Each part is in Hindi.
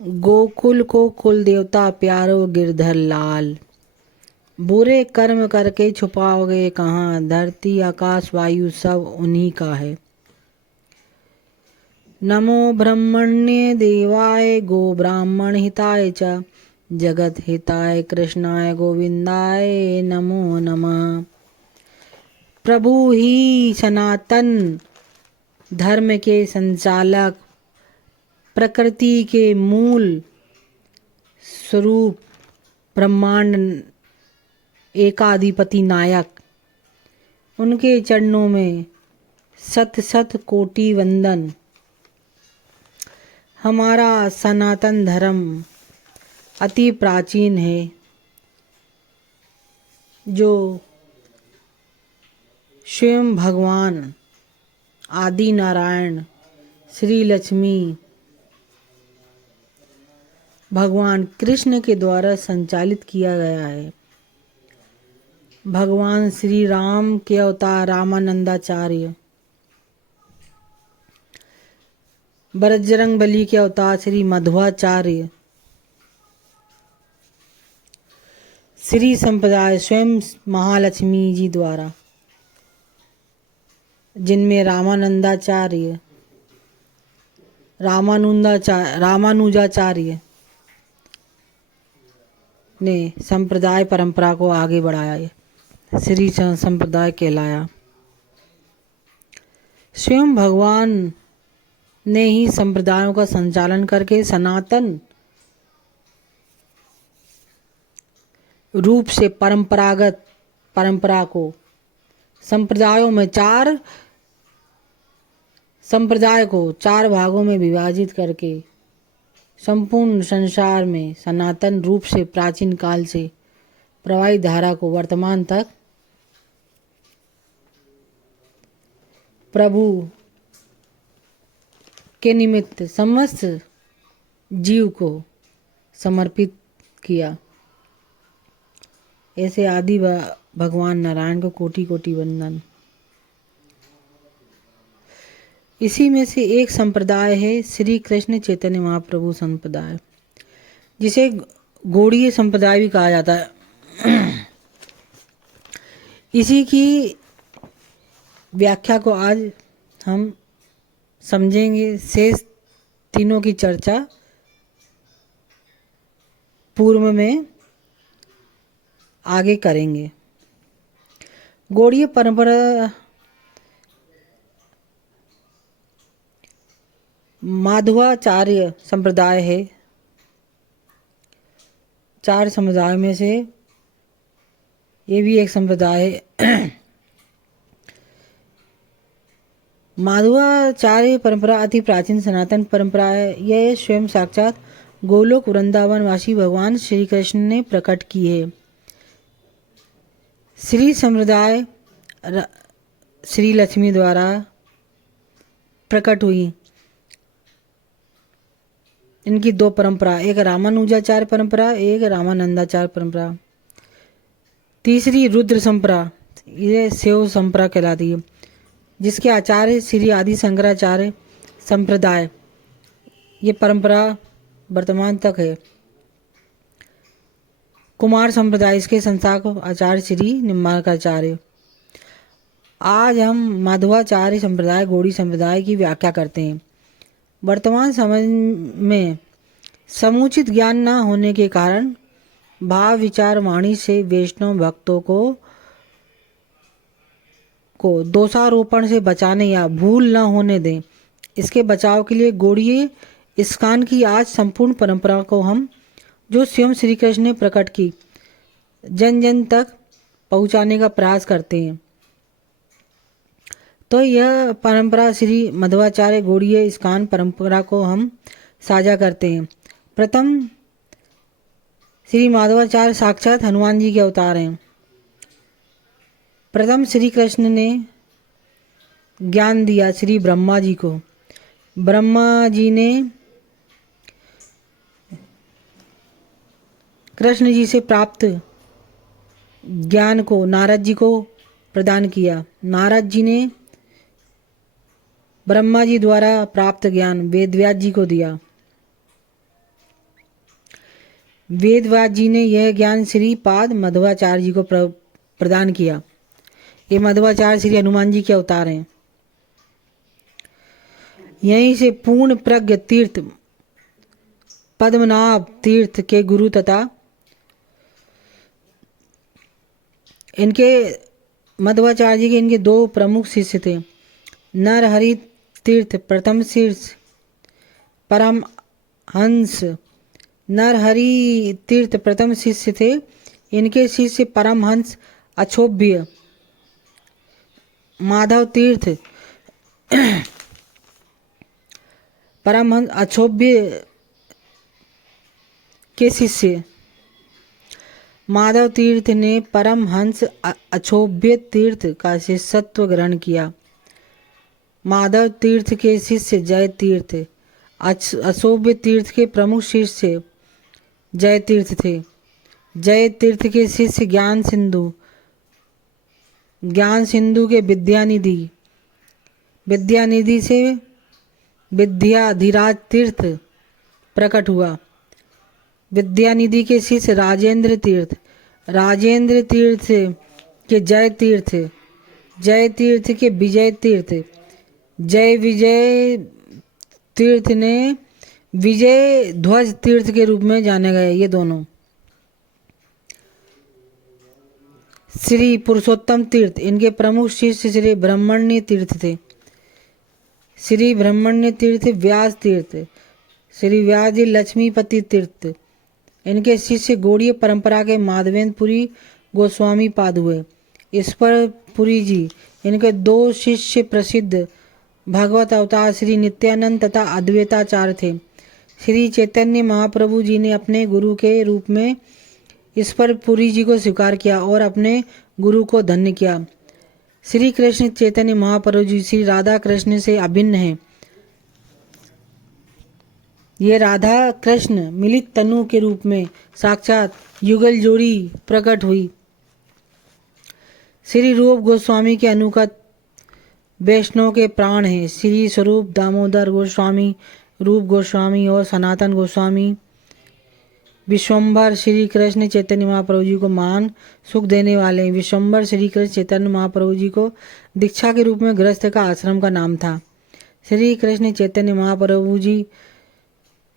गोकुल को कुल देवता प्यारो गिरधर लाल। बुरे कर्म करके छुपाओगे कहाँ, धरती आकाश वायु सब उन्हीं का है। नमो ब्रह्मण्य देवाय गो ब्राह्मण हिताय च, जगत हिताय कृष्णाय गोविंदाय नमो नमः। प्रभु ही सनातन धर्म के संचालक, प्रकृति के मूल स्वरूप, ब्रह्मांड एकाधिपति नायक, उनके चरणों में सत सत कोटि वंदन। हमारा सनातन धर्म अति प्राचीन है, जो स्वयं भगवान आदि नारायण श्री लक्ष्मी भगवान कृष्ण के द्वारा संचालित किया गया है। भगवान श्री राम के अवतार रामानंदाचार्य, बजरंगबली के अवतार श्री मध्वाचार्य, श्री संप्रदाय स्वयं महालक्ष्मी जी द्वारा, जिनमें रामानंदाचार्य, रामानुजाचार्य ने संप्रदाय परंपरा को आगे बढ़ाया, श्री संप्रदाय कहलाया। स्वयं भगवान ने ही संप्रदायों का संचालन करके सनातन रूप से परंपरागत परंपरा को संप्रदायों में संप्रदाय को 4 भागों में विभाजित करके संपूर्ण संसार में सनातन रूप से प्राचीन काल से प्रवाहित धारा को वर्तमान तक प्रभु के निमित्त समस्त जीव को समर्पित किया। ऐसे आदि भगवान नारायण को कोटि कोटि वंदन। इसी में से एक संप्रदाय है श्री कृष्ण चैतन्य महाप्रभु संप्रदाय, जिसे गौड़ीय संप्रदाय भी कहा जाता है। इसी की व्याख्या को आज हम समझेंगे। शेष तीनों की चर्चा पूर्व में आगे करेंगे। गौड़ीय परंपरा माधवाचार्य संप्रदाय है। 4 संप्रदाय में से ये भी एक संप्रदाय है। माधवाचार्य परंपरा अति प्राचीन सनातन परंपरा है। यह स्वयं साक्षात गोलोक वृंदावनवासी भगवान श्री कृष्ण ने प्रकट की है। श्री संप्रदाय श्री लक्ष्मी द्वारा प्रकट हुई। इनकी 2 परंपरा, एक रामानुजाचार्य परंपरा, एक रामानंदाचार्य परंपरा। तीसरी रुद्र संपरा, ये शिव संपरा कहलाती है, जिसके आचार्य श्री आदि शंकराचार्य संप्रदाय। ये परंपरा वर्तमान तक है। कुमार संप्रदाय, इसके संस्थापक आचार्य श्री निम्बार्काचार्य। आज हम माधवाचार्य संप्रदाय गौड़ी संप्रदाय की व्याख्या करते हैं। वर्तमान समय में समुचित ज्ञान न होने के कारण भाव विचार वाणी से वैष्णव भक्तों को दोषारोपण से बचाने या भूल न होने दें, इसके बचाव के लिए गौड़ीय इस्कान की आज संपूर्ण परंपरा को हम, जो स्वयं श्री कृष्ण ने प्रकट की, जन जन तक पहुंचाने का प्रयास करते हैं। तो यह परंपरा श्री मध्वाचार्य गौड़ीय इस्कान परंपरा को हम साझा करते हैं। प्रथम श्री माधवाचार्य साक्षात हनुमान जी के अवतार हैं। प्रथम श्री कृष्ण ने ज्ञान दिया श्री ब्रह्मा जी को। ब्रह्मा जी ने कृष्ण जी से प्राप्त ज्ञान को नारद जी को प्रदान किया। नारद जी ने ब्रह्मा जी द्वारा प्राप्त ज्ञान वेदव्यास जी को दिया। वेदव्यास जी ने यह ज्ञान श्री पाद मध्वाचार्य जी को प्रदान किया। ये मध्वाचार्य श्री हनुमान जी के अवतार हैं। यहीं से पूर्ण प्रज्ञ तीर्थ पद्मनाभ तीर्थ के गुरु तथा इनके मध्वाचार्य जी के इनके दो प्रमुख शिष्य थे। नरहरि तीर्थ प्रथम शिष्य परमहंस नरहरि तीर्थ प्रथम शिष्य थे। इनके शिष्य परमहंस अक्षोभ्य माधव तीर्थ परमहंस अक्षोभ्य के शिष्य माधव तीर्थ ने परमहंस अक्षोभ्य तीर्थ का शिष्यत्व ग्रहण किया। माधव तीर्थ के शिष्य जय तीर्थ अक्षोभ्य तीर्थ के प्रमुख शिष्य जय तीर्थ थे। जय तीर्थ के शिष्य ज्ञान सिंधु के विद्यानिधि से विद्याधिराज तीर्थ प्रकट हुआ। विद्यानिधि के शिष्य राजेंद्र तीर्थ के जय तीर्थ के विजय तीर्थ जय विजय तीर्थ ने विजय ध्वज तीर्थ के रूप में जाने गए। ये दोनों श्री पुरुषोत्तम तीर्थ इनके प्रमुख शिष्य श्री ब्रह्मण्य तीर्थ थे। श्री ब्रह्मण्य तीर्थ व्यास तीर्थ श्री व्यास जी लक्ष्मीपति तीर्थ इनके शिष्य गौड़ीय परंपरा के माधवेंद्रपुरी गोस्वामी पाद हुए। ईश्वर पुरी जी इनके दो शिष्य प्रसिद्ध भगवत अवतार श्री नित्यानंद तथा अद्वैताचार्य थे। श्री चैतन्य महाप्रभु जी ने अपने गुरु के रूप में ईश्वर पुरी जी को स्वीकार किया और अपने गुरु को धन्य किया। श्री कृष्ण चैतन्य महाप्रभु जी श्री राधा कृष्ण से अभिन्न हैं। ये राधा कृष्ण मिलित तनु के रूप में साक्षात युगल जोड़ी प्रकट हुई। श्री रूप गोस्वामी के अनुगत वैष्णव के प्राण हैं। श्री स्वरूप दामोदर गोस्वामी, रूप गोस्वामी और सनातन गोस्वामी विश्वम्भर श्री कृष्ण चैतन्य महाप्रभु जी को मान सुख देने वाले हैं। विश्वम्भर श्री कृष्ण चैतन्य महाप्रभु जी को दीक्षा के रूप में गृहस्थ का आश्रम का नाम था। श्री कृष्ण चैतन्य महाप्रभु जी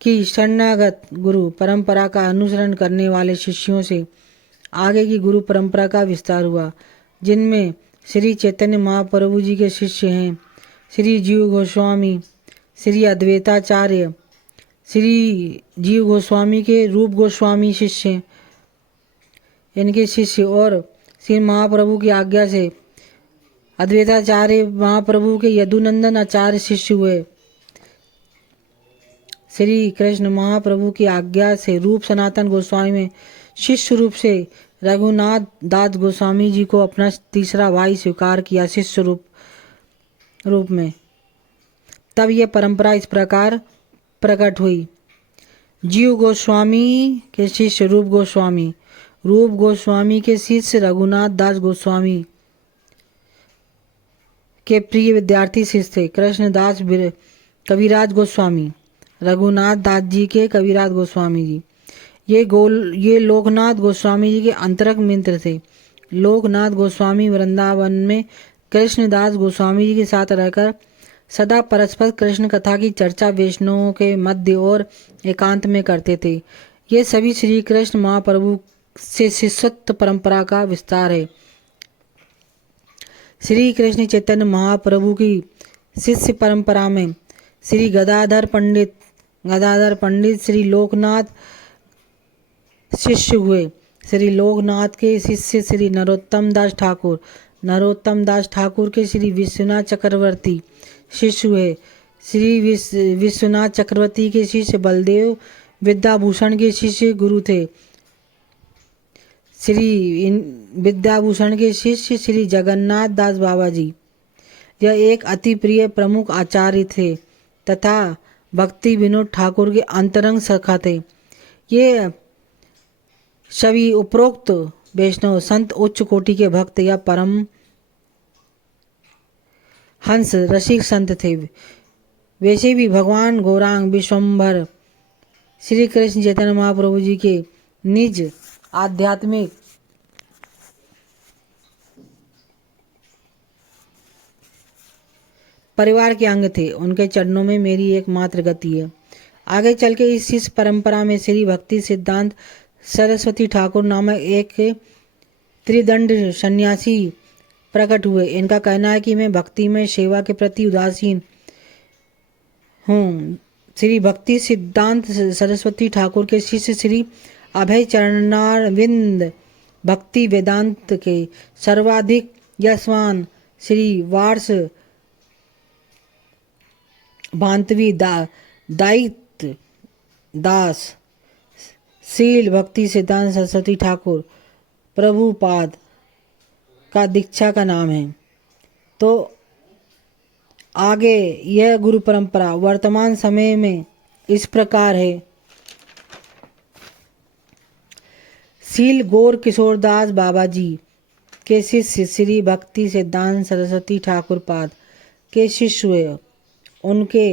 की शरणागत गुरु परंपरा का अनुसरण करने वाले शिष्यों से आगे की गुरु परंपरा का विस्तार हुआ, जिनमें श्री चैतन्य महाप्रभु जी के शिष्य हैं श्री जीव गोस्वामी, श्री अद्वैताचार्य, श्री जीव गोस्वामी के रूप गोस्वामी शिष्य इनके शिष्य और श्री महाप्रभु की आज्ञा से अद्वैताचार्य महाप्रभु के यदुनंदन आचार्य शिष्य हुए। श्री कृष्ण महाप्रभु की आज्ञा से रूप सनातन गोस्वामी में शिष्य रूप से रघुनाथ दास गोस्वामी जी को अपना तीसरा भाई स्वीकार किया शिष्य रूप में। तब यह परंपरा इस प्रकार प्रकट हुई। जीव गोस्वामी के शिष्य रूप गोस्वामी के शिष्य रघुनाथ दास गोस्वामी के प्रिय विद्यार्थी शिष्य थे कृष्णदास कविराज गोस्वामी, रघुनाथ दास जी के कविराज गोस्वामी जी। ये लोकनाथ गोस्वामी जी के अंतरंग मित्र थे। लोकनाथ गोस्वामी वृंदावन में कृष्णदास गोस्वामी जी के साथ रहकर सदा परस्पर कृष्ण कथा की चर्चा वैष्णवों के मध्य और एकांत में करते थे। ये सभी श्री कृष्ण महाप्रभु से शिष्यत्व परंपरा का विस्तार है। श्री कृष्ण चैतन्य महाप्रभु की शिष्य परंपरा में श्री गदाधर पंडित श्री लोकनाथ शिष्य हुए। श्री लोकनाथ के शिष्य श्री नरोत्तम दास ठाकुर के श्री विश्वनाथ चक्रवर्ती शिष्य हुए। श्री विश्वनाथ चक्रवर्ती के शिष्य बलदेव विद्याभूषण के शिष्य गुरु थे। श्री विद्याभूषण के शिष्य श्री जगन्नाथ दास बाबा जी यह एक अति प्रिय प्रमुख आचार्य थे तथा भक्ति विनोद ठाकुर के अंतरंग सखा थे। ये सभी उपरोक्त वैष्णव संत उच्च कोटि के भक्त या परम हंस रसिक संत थे। वैसे भी भगवान गौरांग विश्वम्भर श्री कृष्ण चैतन्य महाप्रभु जी के निज आध्यात्मिक परिवार के अंग थे। उनके चरणों में मेरी एकमात्र गति है। आगे चल के इस शिष्य परंपरा में श्री भक्ति सिद्धांत सरस्वती ठाकुर नामक एक त्रिदंड सन्यासी प्रकट हुए। इनका कहना है कि मैं भक्ति में सेवा के प्रति उदासीन हूँ। श्री भक्ति सिद्धांत सरस्वती ठाकुर के शिष्य श्री अभय चरणारविंद भक्ति वेदांत के सर्वाधिक यशवान श्री वार्ष भांतवी दायित्व दास शील भक्ति सिद्धांत सरस्वती ठाकुर प्रभुपाद का दीक्षा का नाम है। तो आगे यह गुरु परंपरा वर्तमान समय में इस प्रकार है। शील गौर किशोरदास बाबा जी के शिष्य श्री भक्ति सिद्धांत सरस्वती ठाकुर पाद के शिष्य हुए। उनके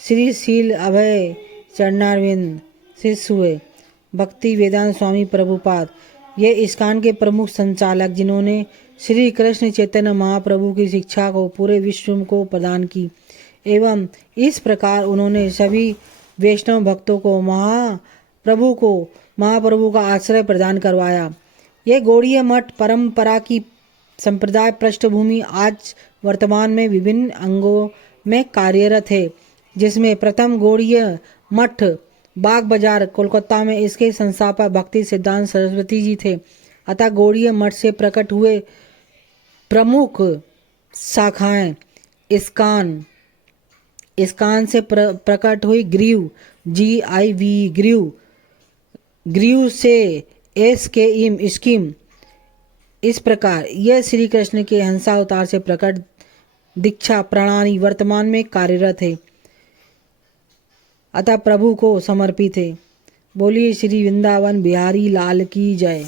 श्री शील अभय चरणारविंद शिष्य हुए भक्ति वेदांत स्वामी प्रभुपाद। ये इस्कॉन के प्रमुख संचालक जिन्होंने श्री कृष्ण चैतन्य महाप्रभु की शिक्षा को पूरे विश्व को प्रदान की एवं इस प्रकार उन्होंने सभी वैष्णव भक्तों को महाप्रभु का आश्रय प्रदान करवाया। ये गौड़ीय मठ परंपरा की संप्रदाय पृष्ठभूमि आज वर्तमान में विभिन्न अंगों में कार्यरत है, जिसमें प्रथम गौड़ीय मठ बाग बाजार कोलकाता में इसके संस्थापक भक्ति सिद्धांत सरस्वती जी थे। अतः गौड़ीय मठ से प्रकट हुए प्रमुख शाखाएं इस्कॉन से प्रकट हुई ग्रीव GIV ग्रीव से SKM स्कीम। इस प्रकार यह श्री कृष्ण के हंसावतार से प्रकट दीक्षा प्रणाली वर्तमान में कार्यरत है, अतः प्रभु को समर्पित है। बोलिए श्री वृंदावन बिहारी लाल की जय।